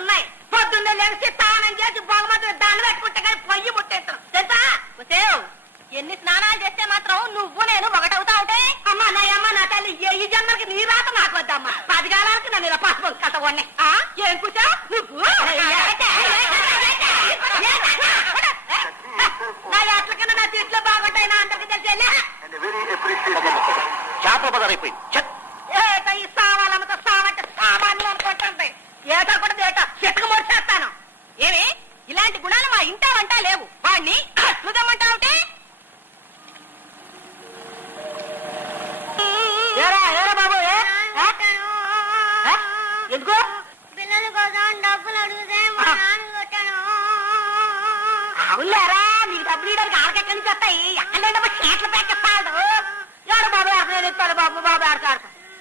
ఉన్నాయి. పొద్దున్నే లేచి స్నానం చేసి బొమ్మతో దండ పెట్టుకుంటే కానీ పొయ్యి ముట్టేస్తాం తెలుసా? ఎన్ని స్నానాలు చేస్తే మాత్రం నువ్వు నేను ఒకటవుతా ఉంటే అమ్మా నా తల్లి ఈ జన్మకి నీ రాత నాకు వద్దమ్మా. 10 కాలానికి నన్ను ఇలా పసుపు కథ ఉన్నాయి.